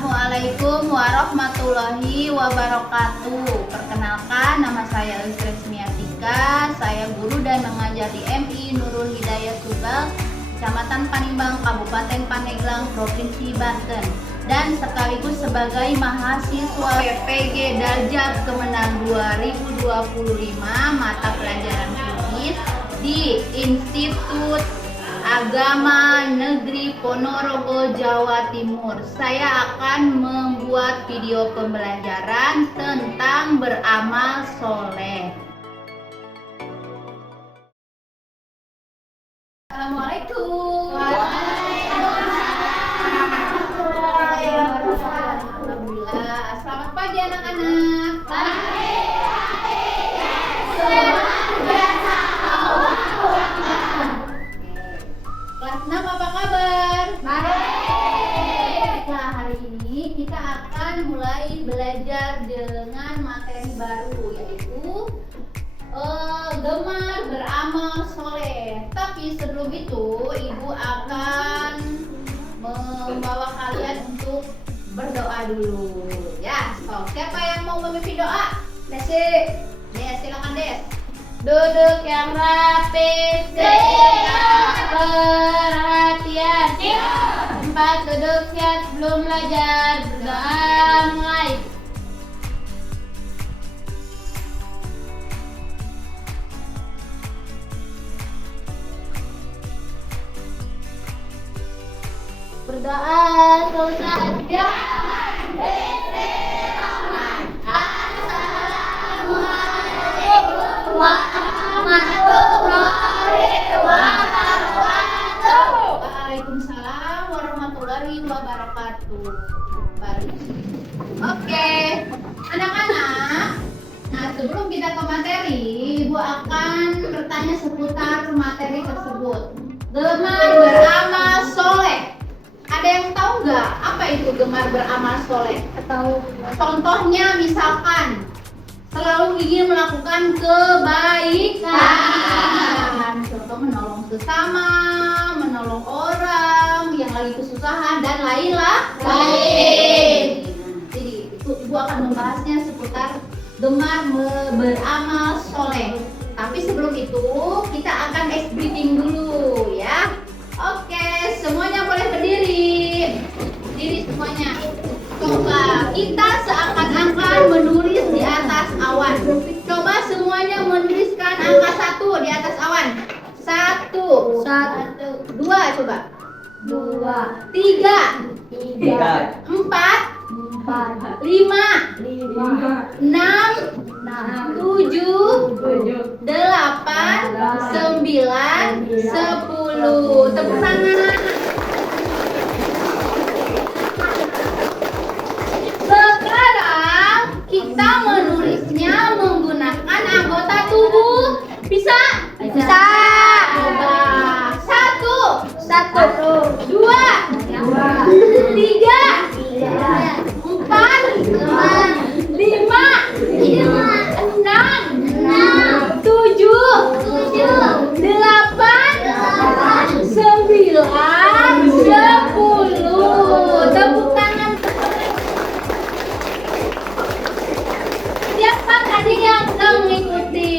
Assalamualaikum warahmatullahi wabarakatuh. Perkenalkan, nama saya Ustresmiatika. Saya guru dan mengajar di MI Nurul Hidayah Subang, Kecamatan Panimbang, Kabupaten Pandeglang, Provinsi Banten, dan sekaligus sebagai mahasiswa PPG Darjat Kemenang 2025 mata pelajaran Fikih di Institut Agama Negeri Ponorogo, Jawa Timur. Saya akan membuat video pembelajaran tentang beramal soleh. Assalamualaikum. Alhamdulillah. Selamat pagi anak-anak. Kelas 6 apa kabar? Baik. Nah, hari ini kita akan mulai belajar dengan materi baru, yaitu gemar beramal soleh. Tapi sebelum itu, Ibu akan membawa kalian untuk berdoa dulu. Ya, so, siapa yang mau memimpin doa? Desi. Des, silakan Des. Duduk yang rapi, seimbang perhatian. Tempat duduk siap sebelum belajar. Berdoa mulai. Berdoa selesai. Waalaikumsalam warahmatullahi wabarakatuh. Baik. Oke, anak-anak. Nah, sebelum kita ke materi, Ibu akan bertanya seputar materi tersebut. Gemar beramal soleh. Ada yang tahu nggak apa itu gemar beramal soleh? Atau contohnya misalkan selalu ingin melakukan kebaikan, contoh menolong sesama, menolong orang yang lagi kesusahan dan lain. Jadi itu Ibu akan membahasnya seputar gemar beramal soleh. Tapi sebelum itu kita akan ice breathing dulu ya. Oke, semuanya boleh berdiri. Berdiri semuanya. Coba kita seakan-akan menulis di atas awan. Coba semuanya menuliskan angka 1 di atas awan. 1, 2, coba 2, 3, 4, 5, 6, 7, 8, 9, 10. Tepuk tangan. Sekarang kita menulisnya menggunakan anggota tubuh. Bisa? Bisa. Coba. 1, 2, 3, 4, 5, 6, 7, 8, 9, 10. Tepuk tangan. Siapa tadi yang mengikuti?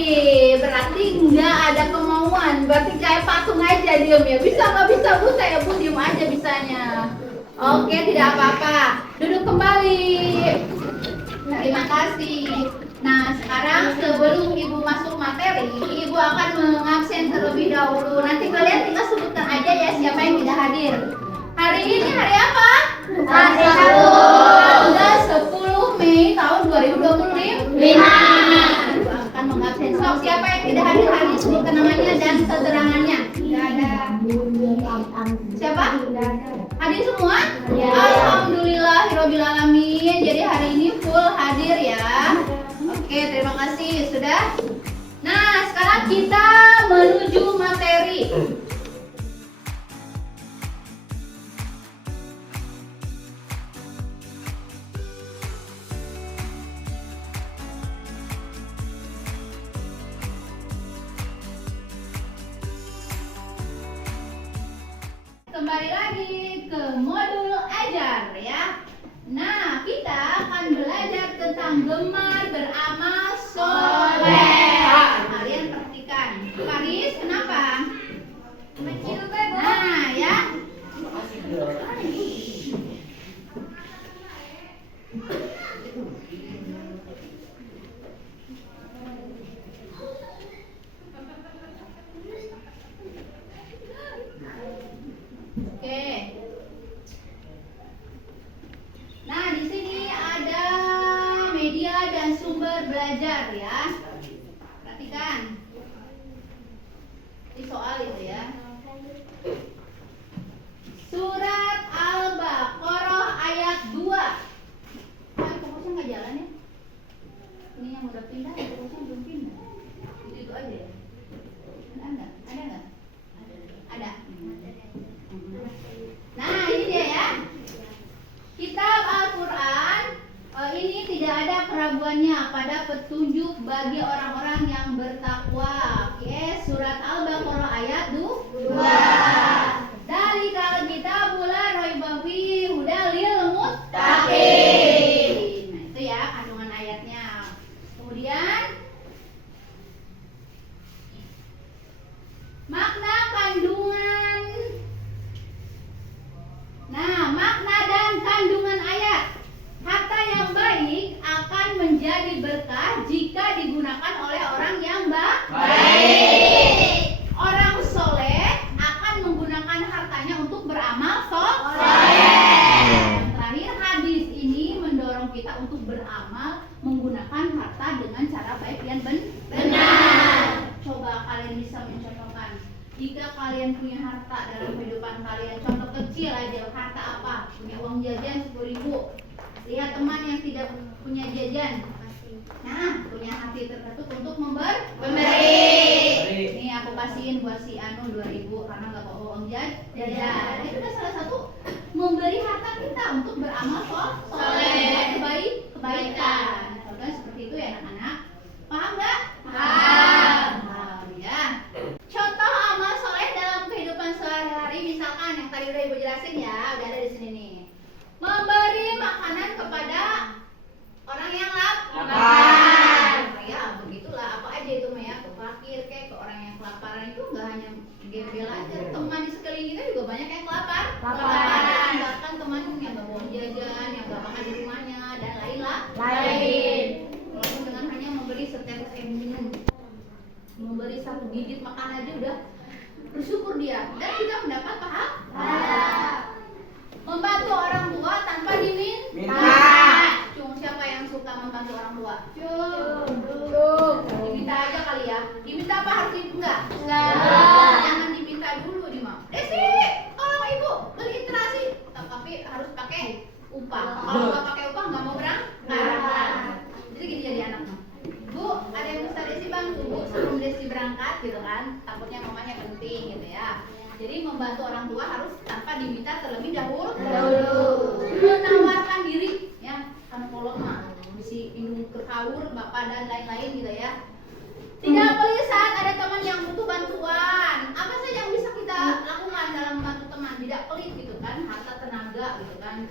Berarti nggak ada kemauan. Berarti kayak patung aja diem ya. Bisa nggak bisa Bu? Saya Bu diem aja bisanya. Oke, tidak apa-apa. Duduk kembali. Terima kasih. Nah, sekarang sebelum Ibu masuk materi, Ibu akan mengabsen terlebih dahulu. Nanti kalian tinggal sebutkan aja ya siapa yang tidak hadir. Hari ini hari apa? Hari Sabtu. Tanggal 10 Mei tahun 2025. Ibu akan mengabsen. So, siapa yang tidak hadir hari ini sebutkan namanya dan keterangannya. Tidak ada. Siapa? Hadir semua? Ya. Alhamdulillahirobbilalamin. Jadi hari ini full hadir ya. Oke, terima kasih sudah. Nah, sekarang kita menuju materi. Kembali lagi ke modul ajar ya. Nah, kita akan belajar tentang gemar beramal soleh. Kalian perhatikan. Paris, kenapa? Nah, ya. Oke. Nah, di sini ada media dan sumber belajar ya. Perhatikan. Ini soal itu ya. Surat Al-Baqarah ayat 2. Fokusnya nggak jalan ya? Ini yang udah pindah, fokusnya belum pindah. Itu aja ya. Ada nggak? Ada nggak? Ada. Nah, ini dia ya. Kitab Al-Quran ini tidak ada keraguannya pada petunjuk bagi orang-orang yang bertakwa. Oke, surat Al-Baqarah ayat 2. Dalikal kitabul la raiba fihi hudal lil muttaqin. Nah, itu ya kandungan ayatnya. Kemudian makna kandungan. Nah, makna dan kandungan ayat. Harta yang baik akan menjadi berkah jika digunakan oleh orang yang baik. Orang soleh akan menggunakan hartanya untuk beramal soleh. Yang terakhir, hadis ini mendorong kita untuk beramal menggunakan harta dengan cara baik dan benar. Coba kalian bisa mencontohkan. Jika kalian punya harta dalam kehidupan kalian, contoh kecil aja, harta apa? Punya uang jajan 10.000. Lihat teman yang tidak punya jajan. Nah, punya hati tertutup untuk memberi. Ini aku kasihin buat si Anu 2.000 karena nggak bawa uang jajan. Itu kan salah satu memberi harta kita untuk beramal soleh, kebaikan. Contohnya seperti itu ya anak-anak. Paham nggak? Paham ya. Contoh amal soleh dalam kehidupan sehari-hari, misalkan yang tadi udah ibu jelasin ya, udah ada di sini nih. Memberi makanan kepada orang yang lapar. Ya begitulah, apa aja itu ya, ke fakir kayak ke orang yang kelaparan. Itu nggak hanya gembel aja, teman di sekeliling kita juga banyak yang kelaparan. Bahkan teman yang nggak bawa jajan, yang nggak makan di rumahnya dan lain. Walaupun dengan hanya memberi setetes air minum, memberi 1 gigit makan aja udah bersyukur dia, dan kita mendapat pahala. Membantu orang tua tanpa diminta. Cung, siapa yang suka membantu orang tua? Cung. Diminta aja kali ya. Diminta apa harus enggak? Jangan diminta dulu di mau. Desi, tolong ibu beli terasi. Tapi harus pakai upah. Kalau nggak pakai upah nggak mau berangkat. Jadi gini jadi anaknya. Bu, ada yang bisa Desi bantu bu sebelum Desi berangkat gitu kan? Takutnya mamanya penting gitu ya. Jadi membantu orang tua harus tanpa diminta terlebih dahulu. Menawarkan diri, ya kan kolot mah, bisi indung kekaur, bapak dan lain-lain gitu ya. Tidak pelit saat ada teman yang butuh bantuan. Apa saja yang bisa kita lakukan dalam membantu teman? Tidak pelit gitu kan, harta tenaga gitu kan.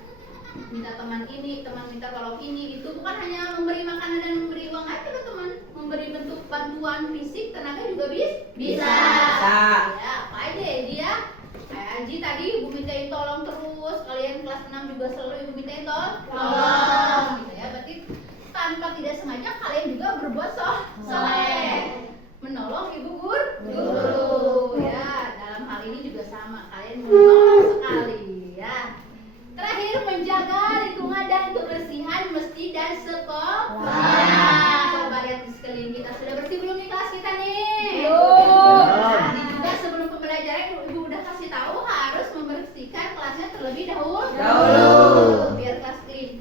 Minta teman ini, teman minta tolong ini, itu bukan hanya memberi makanan dan memberi uang aja ke teman, memberi bentuk bantuan fisik, tenaga juga bisa. Ya, apa aja ya dia? Kayak Aji tadi ibu mintain tolong terus, kalian kelas 6 juga selalu ibu mintain tolong gitu ya. Berarti tanpa tidak sengaja kalian juga berbuat soleh, menolong ibu guru ya. Dalam hal ini juga sama, kalian menolong sekali ya. Terakhir, menjaga lingkungan dan kebersihan masjid dan sekolah. Coba lihat di sekeliling kita, sudah bersih belum nih kelas kita nih? Nanti juga sebelum pembelajaran ibu udah kasih tahu harus membersihkan kelasnya terlebih dahulu. Biar kelas clean.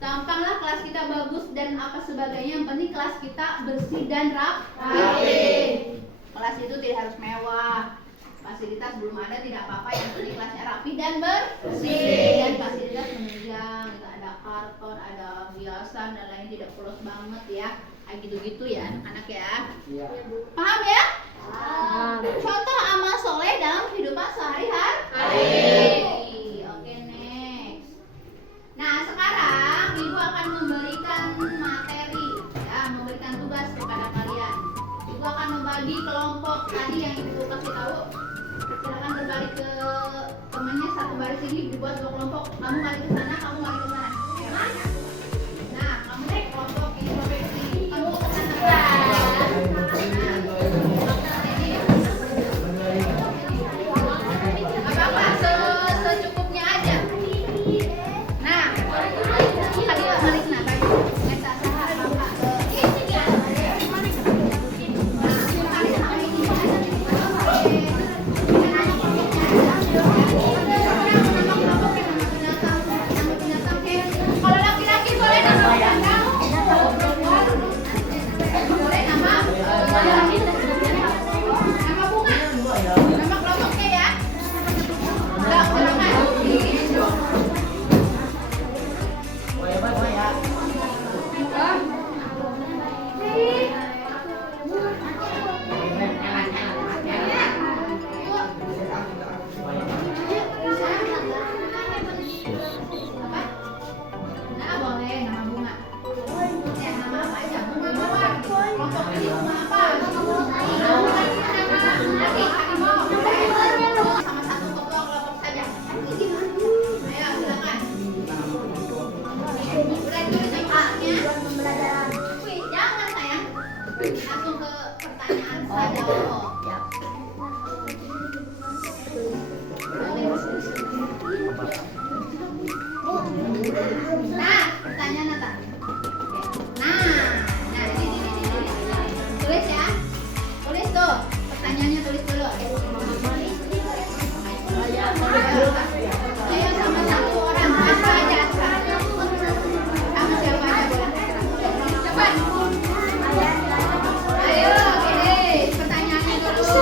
Gampanglah kelas kita bagus dan apa sebagainya, yang penting kelas kita bersih dan rapi. Kelas itu tidak harus mewah. Fasilitas belum ada, tidak apa-apa, yang penting kelasnya rapi dan bersih. Dan fasilitas menunjang, ada karton, ada hiasan dan lain, tidak polos banget ya. Kayak gitu-gitu ya anak-anak ya. Paham ya? Contoh amal soleh dalam kehidupan sehari-hari. Oke, next. Nah, sekarang kelompok tadi yang ibu kasih tahu, silakan berbalik ke temannya, satu baris ini dibuat 2 kelompok. Kamu balik ke sana, kamu balik ke sana. Nah, kamu kelompok ini sampai sini, kamu ke sana. Apa-apa secukupnya aja. Nah, tadi balik nah balik. Langsung ke pertanyaan saja. Nah, pertanyaan apa? Nah, ini. Tulis ya. Tulis tuh. Pertanyaannya tulis dulu. Ayo sama satu orang. Apa aja? Sama siapa aja boleh. Cepat. Ayo, oke. Pertanyaannya dulu.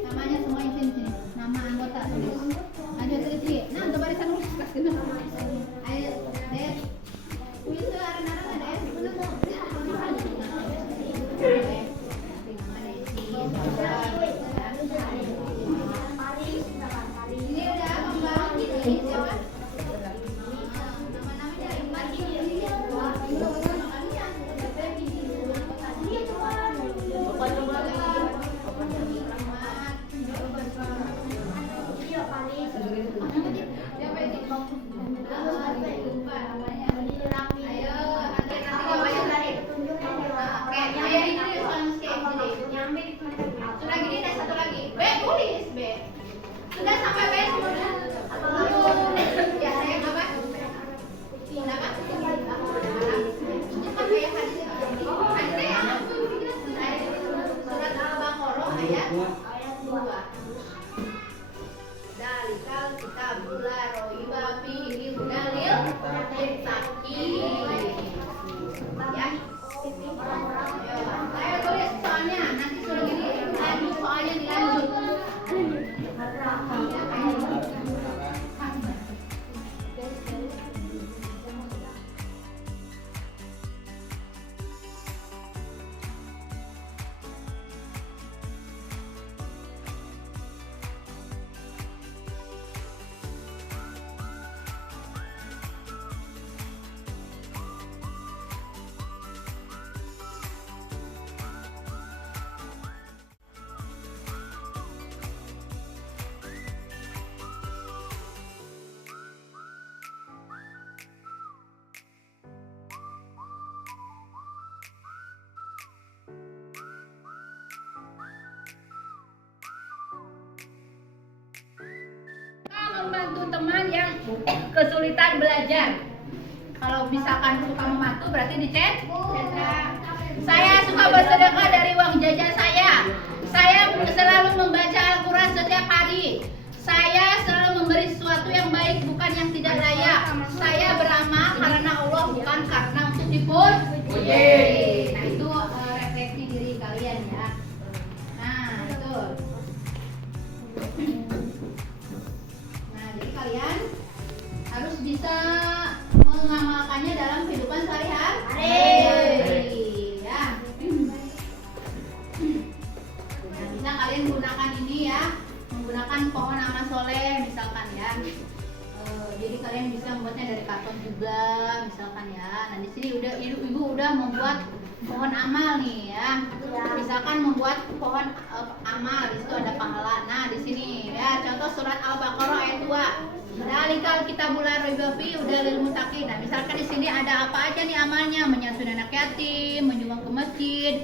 Namanya semua di sini. Nama anggota tulis. Ayo tulis sih. Nah, untuk barisan lurus pas gitu. Ayo, Des. Tulis tuh arah-arah Des. Ini udah pembalut ini siapa? Sudah sampai B semuanya. Ya sayang apa? Kenapa? Cepat ya hadis. Hadisnya yang surat Al-Baqarah ayat 2. Dalikal kitabul la raiba fihi hudalil muttaqin. Ya. Ayo tulis soalnya nanti sudah gini lanjut soalnya dilanjut. Membantu teman yang kesulitan belajar. Kalau misalkan suka membantu berarti dicet. Saya suka bersedekah dari uang jajan saya. Saya selalu membaca Al-Quran setiap hari. Saya selalu memberi sesuatu yang baik, bukan yang tidak layak. Saya beramal karena Allah, bukan karena untuk dipuji. Nah itu refleksi diri kalian ya. Nah itu. Nah jadi kalian harus bisa mengamalkannya dalam kehidupan sehari-hari. Ya. Nah, bisa kalian gunakan ini ya, menggunakan pohon amal soleh misalkan ya. Jadi kalian bisa membuatnya dari karton juga misalkan ya. Nah di sini udah ibu udah membuat pohon amal nih ya. Misalkan membuat pohon amal, di situ ada pahala. Nah di sini ya contoh surat Al-Baqarah ayat 2. Dalikal kita bulan ribafi udah lil muttaqin. Nah, misalkan di sini ada apa aja nih amalnya? Menyantuni anak yatim, menyumbang ke masjid.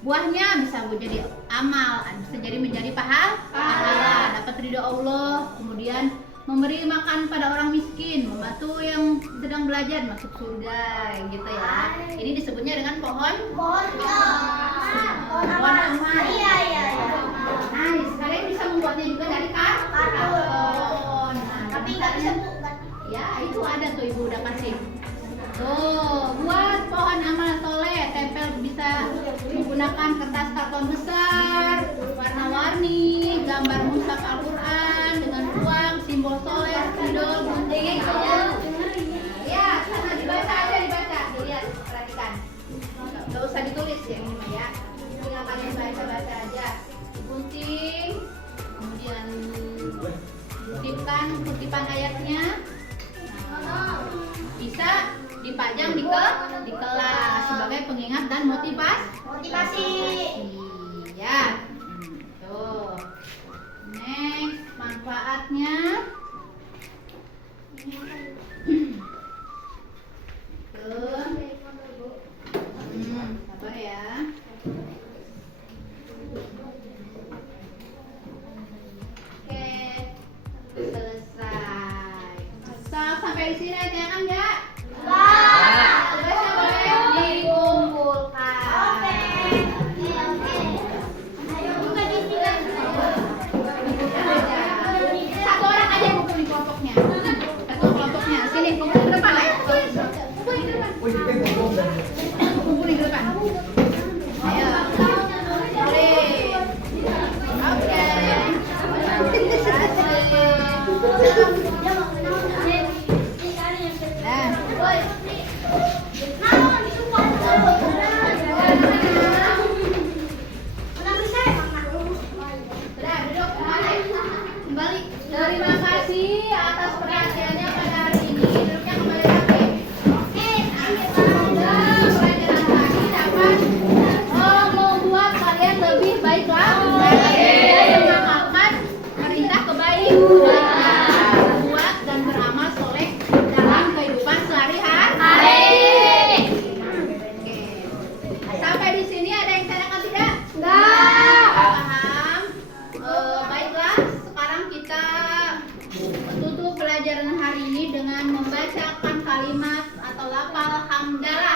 Buahnya bisa jadi amal, bisa jadi menjadi pahala, dapat ridho Allah. Kemudian memberi makan pada orang miskin, membantu yang sedang belajar masuk surga, gitu ya. Ini disebutnya dengan pohon amal. Iya. Nah, kalian bisa membuatnya juga dari karton. Tapi nggak bisa buat. Ya, itu ada tuh ibu udah kasih. Tuh, buat pohon amal soleh, tempel bisa menggunakan kertas karton besar, warna-warni, gambar mushaf Al-Quran dengan uang, simbol soleh, spidol, gunting. Ya, sama dibaca aja, dilihat, perhatikan. Nggak usah ditulis ya ini mah ya. Tinggal kalian baca aja. Gunting, kemudian kutipan ayatnya. Bisa dipajang di kelas sebagai pengingat dan motivasi. Ya. Tuh. Next, manfaatnya. Tuh. Sabar ya. Oke. Selesai. Sampai di sini aja kan ya? Tugasnya boleh dikumpulkan. Satu orang aja kumpul di kelompoknya. Sini kumpul di depan ya. Kumpul di depan. Ayo. Boleh. Oke. Terima kasih atas perhatiannya pada hari ini. Duduknya kembali lagi. Oke, semoga pelajaran tadi dapat membuat kalian lebih baik lagi. Mengamalkan perintah kebaikan, buat dan beramal soleh dalam kehidupan sehari-hari. Oke. Sampai di sini ada yang tanyakan tidak? Enggak. Paham? Baiklah. Kita tutup pelajaran hari ini dengan membacakan kalimat atau lafal hamdalah.